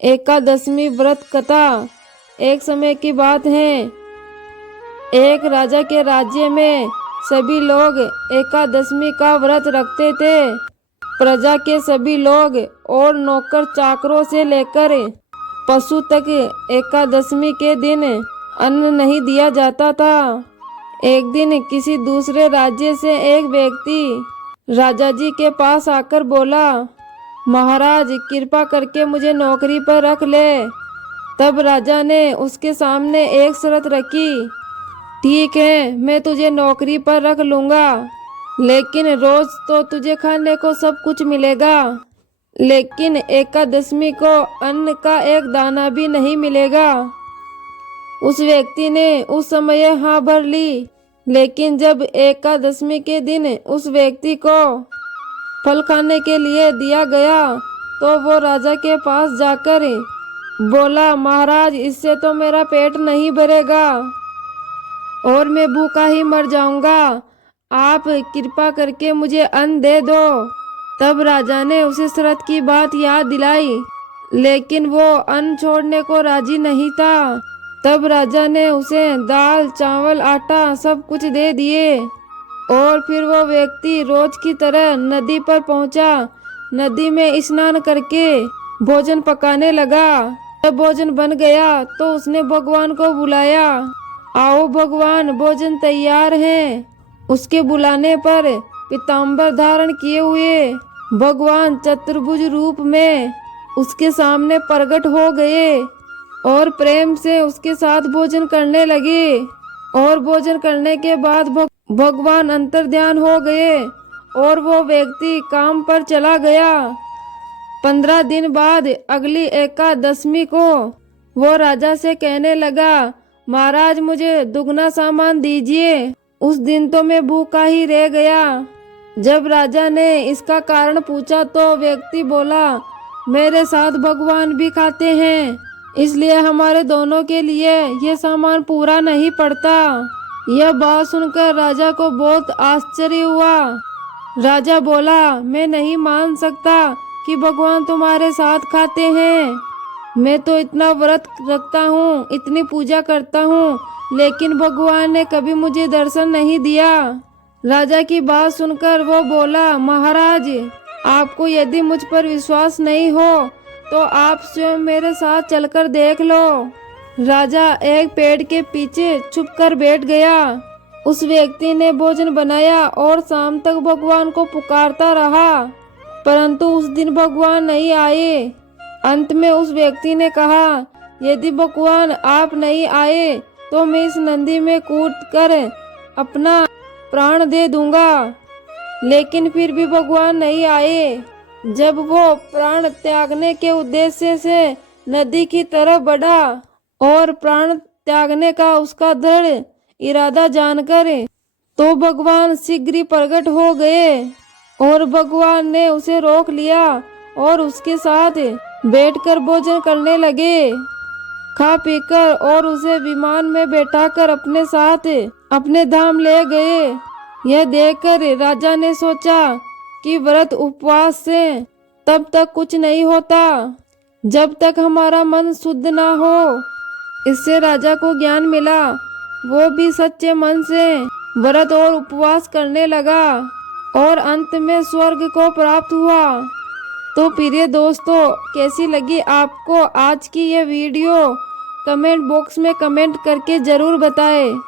एकादशमी व्रत कथा। एक समय की बात है, एक राजा के राज्य में सभी लोग एकादशमी का व्रत रखते थे। प्रजा के सभी लोग और नौकर चाकरों से लेकर पशु तक एकादशमी के दिन अन्न नहीं दिया जाता था। एक दिन किसी दूसरे राज्य से एक व्यक्ति राजा जी के पास आकर बोला, महाराज कृपा करके मुझे नौकरी पर रख ले। तब राजा ने उसके सामने एक शर्त रखी, ठीक है मैं तुझे नौकरी पर रख लूँगा, लेकिन रोज तो तुझे खाने को सब कुछ मिलेगा, लेकिन एकादशमी को अन्न का एक दाना भी नहीं मिलेगा। उस व्यक्ति ने उस समय हाँ भर ली, लेकिन जब एकादशमी के दिन उस व्यक्ति को फल खाने के लिए दिया गया तो वो राजा के पास जाकर बोला, महाराज इससे तो मेरा पेट नहीं भरेगा और मैं भूखा ही मर जाऊंगा, आप कृपा करके मुझे अन्न दे दो। तब राजा ने उसे शर्त की बात याद दिलाई, लेकिन वो अन्न छोड़ने को राजी नहीं था। तब राजा ने उसे दाल चावल आटा सब कुछ दे दिए और फिर वो व्यक्ति रोज की तरह नदी पर पहुंचा। नदी में स्नान करके भोजन पकाने लगा। जब भोजन बन गया तो उसने भगवान को बुलाया, आओ भगवान भोजन तैयार है। उसके बुलाने पर पीताम्बर धारण किए हुए भगवान चतुर्भुज रूप में उसके सामने प्रकट हो गए और प्रेम से उसके साथ भोजन करने लगे। और भोजन करने के बाद भगवान अंतर्ध्यान हो गए और वो व्यक्ति काम पर चला गया। 15 दिन बाद अगली एकादशमी को वो राजा से कहने लगा, महाराज मुझे दुगना सामान दीजिए, उस दिन तो मैं भूखा ही रह गया। जब राजा ने इसका कारण पूछा तो व्यक्ति बोला, मेरे साथ भगवान भी खाते हैं, इसलिए हमारे दोनों के लिए ये सामान पूरा नहीं पड़ता। यह बात सुनकर राजा को बहुत आश्चर्य हुआ। राजा बोला, मैं नहीं मान सकता कि भगवान तुम्हारे साथ खाते हैं। मैं तो इतना व्रत रखता हूँ, इतनी पूजा करता हूँ, लेकिन भगवान ने कभी मुझे दर्शन नहीं दिया। राजा की बात सुनकर वो बोला, महाराज आपको यदि मुझ पर विश्वास नहीं हो तो आप स्वयं मेरे साथ चलकर देख लो। राजा एक पेड़ के पीछे छुपकर बैठ गया। उस व्यक्ति ने भोजन बनाया और शाम तक भगवान को पुकारता रहा, परंतु उस दिन भगवान नहीं आए। अंत में उस व्यक्ति ने कहा, यदि भगवान आप नहीं आए तो मैं इस नदी में कूदकर अपना प्राण दे दूंगा। लेकिन फिर भी भगवान नहीं आए। जब वो प्राण त्यागने के उद्देश्य से नदी की तरफ बढ़ा और प्राण त्यागने का उसका दृढ़ इरादा जानकर तो भगवान शीघ्र ही प्रकट हो गए और भगवान ने उसे रोक लिया और उसके साथ बैठकर भोजन करने लगे। खा पीकर और उसे विमान में बैठाकर अपने साथ अपने धाम ले गए। यह देखकर राजा ने सोचा कि व्रत उपवास से तब तक कुछ नहीं होता जब तक हमारा मन शुद्ध ना हो। इससे राजा को ज्ञान मिला, वो भी सच्चे मन से व्रत और उपवास करने लगा और अंत में स्वर्ग को प्राप्त हुआ। तो प्रिय दोस्तों, कैसी लगी आपको आज की ये वीडियो? कमेंट बॉक्स में कमेंट करके जरूर बताएं।